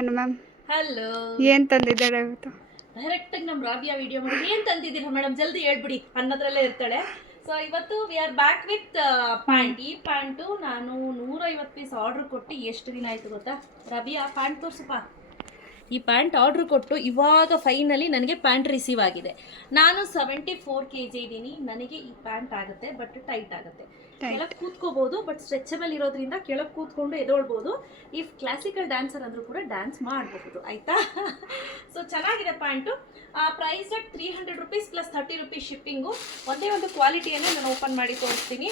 ಅನು ma'am. Hello. ಏನು ತಂದಿದ್ದಾರೆ ಇವತ್ತು? ಡೈರೆಕ್ಟಾಗಿ ನಮ್ಮ ರಾಬಿಯಾ ವಿಡಿಯೋ ಮಾಡಿ ಏನು ತಂದಿದ್ದೀರಾ ಮೇಡಮ್ ಜಲ್ದಿ ಹೇಳ್ಬಿಡಿ ಅನ್ನೋದ್ರಲ್ಲೇ ಇರ್ತಾಳೆ. ಸೊ ಇವತ್ತು we are back with pant. ಈ ಪ್ಯಾಂಟು ನಾನು 150 ಪೀಸ್ ಆರ್ಡ್ರ್ ಕೊಟ್ಟು ಎಷ್ಟು ದಿನ ಆಯಿತು ಗೊತ್ತಾ? ರಾಬಿಯಾ ಪ್ಯಾಂಟ್ ತೋರಿಸಪ್ಪ. ಈ ಪ್ಯಾಂಟ್ ಆರ್ಡ್ರ್ ಕೊಟ್ಟು ಇವಾಗ ಫೈನಲಿ ನನಗೆ ಪ್ಯಾಂಟ್ ರಿಸೀವ್ ಆಗಿದೆ. ನಾನು 74 kg ಇದ್ದೀನಿ. ನನಗೆ ಈ ಪ್ಯಾಂಟ್ ಆಗುತ್ತೆ, ಬಟ್ ಟೈಟ್ ಆಗುತ್ತೆ. ಕೆಳಗೆ ಕೂತ್ಕೋಬಹುದು, ಬಟ್ ಸ್ಟ್ರೆಚಬಲ್ ಇರೋದ್ರಿಂದ ಕೆಳಗೆ ಕೂತ್ಕೊಂಡು ಎದೊಳ್ಬೋದು. ಈ ಕ್ಲಾಸಿಕಲ್ ಡ್ಯಾನ್ಸರ್ ಅಂದ್ರೂ ಕೂಡ ಡ್ಯಾನ್ಸ್ ಮಾಡಬಹುದು, ಆಯ್ತಾ? ಸೊ ಚೆನ್ನಾಗಿದೆ pant. Price at 300 rupees plus 30 rupees shipping. ಒಂದೇ ಒಂದು ಕ್ವಾಲಿಟಿಯನ್ನು ನಾನು ಓಪನ್ ಮಾಡಿ ತೋರಿಸ್ತೀನಿ.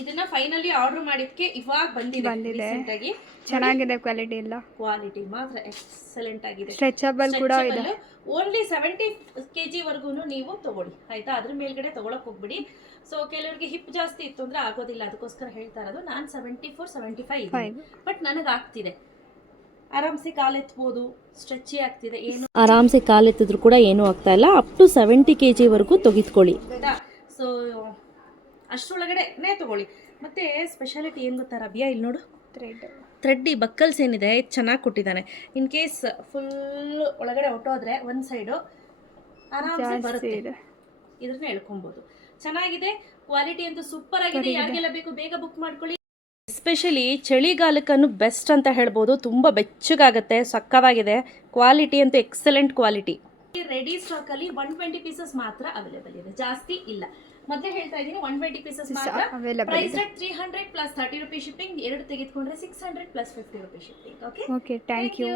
ಇದನ್ನ ಫೈನಲಿ ಆರ್ಡರ್ ಮಾಡಿದ್ಕೆ ಇವಾಗ ಬಂದಿದೆ. ರೀಸೆಂಟಾಗಿ ಚೆನ್ನಾಗಿದೆ ಕ್ವಾಲಿಟಿ ಎಲ್ಲ. ಕ್ವಾಲಿಟಿ ಮಾತ್ರ ಎಕ್ಸಲೆಂಟ್ ಆಗಿದೆ. ಸ್ಟ್ರೆಚಬಲ್ ಕೂಡ ಇದೆ. ಓನ್ಲಿ 70 kg ವರ್ಗು ನೀವು ತಗೊಳ್ಳಿ, ಆಯ್ತಾ? ಅದ್ರ ಮೇಲ್ಗಡೆ ತಗೊಳಕ್ ಹೋಗ್ಬಿಡಿ. ಸೊ ಕೆಲವರಿಗೆ ಹಿಪ್ ಜಾಸ್ತಿ ಇತ್ತು ಅಂದ್ರೆ ಆಗೋದಿಲ್ಲ, ಅದಕ್ಕೋಸ್ಕರ ಹೇಳ್ತಾ ಇರೋದು. ನಾನು 74, 75 ಬಟ್ ನನಗೆ ಆಗ್ತಿದೆ. ಆರಾಮ್ಸೆ ಕಾಲೆತ್ಬೋದು, ಸ್ಟ್ರೆಚಿ ಆಗ್ತಿದೆ. ಏನು ಆರಾಮ್ಸೆ ಕಾಲೆತ್ತಿದ್ರು ಕೂಡ ಏನೂ ಆಗ್ತಾ ಇಲ್ಲ. ಅಪ್ ಟು 70 kg ವರ್ಗೂ ತೆಗೆದುಕೊಳ್ಳಿ, ಆಯ್ತಾ? ಸೊ ಅಷ್ಟರೊಳಗಡೆನೇ ತಗೊಳ್ಳಿ. ಮತ್ತೆ ಸ್ಪೆಷಾಲಿಟಿ ಏನು ಗೊತ್ತಾ ರಾಬಿಯಾ? ಇಲ್ಲಿ ನೋಡು, ಥ್ರೆಡ್ ಈ ಬಕ್ಕಲ್ಸ್ ಏನಿದೆ ಇದು ಚೆನ್ನಾಗಿ ಕೊಟ್ಟಿದ್ದಾನೆ. ಇನ್ ಕೇಸ್ ಫುಲ್ ಒಳಗಡೆ ಹೊಟ್ಟೋದ್ರೆ ಒಂದು ಸೈಡು ಆರಾಮ್ಸೆ ಬರುತ್ತೆ, ಇದ್ರನ್ನ ಎಳ್ಕೊಬೋದು. ಚೆನ್ನಾಗಿದೆ, ಕ್ವಾಲಿಟಿ ಅಂತೂ ಸೂಪರ್ ಆಗಿದೆ. ಯಾರಿಗೆಲ್ಲ ಬೇಕು ಬೇಗ ಬುಕ್ ಮಾಡ್ಕೊಳ್ಳಿ. ಎಸ್ಪೆಷಲಿ ಚಳಿಗಾಲಕ್ಕೂ ಬೆಸ್ಟ್ ಅಂತ ಹೇಳ್ಬೋದು. ತುಂಬ ಬೆಚ್ಚಗಾಗುತ್ತೆ, ಸಕ್ಕತ್ತಾಗಿದೆ. ಕ್ವಾಲಿಟಿ ಅಂತೂ ಎಕ್ಸಲೆಂಟ್ ಕ್ವಾಲಿಟಿ. ರೆಡಿ ಸ್ಟಾಕಲ್ಲಿ 120 ಪೀಸಸ್ ಮಾತ್ರ ಅವೈಲೇಬಲ್ ಇದೆ, ಜಾಸ್ತಿ ಇಲ್ಲ. ಮತ್ತೆ ಹೇಳ್ತಾ ಇದ್ದೀನಿ, 120 ಪೀಸಸ್ ಮಾತ್ರ. Price rate 300 plus 30 rupees shipping. ಎರಡು ತೆಗೆದುಕೊಂಡ್ರೆ 600 plus 50 rupees shipping. Okay, thank you.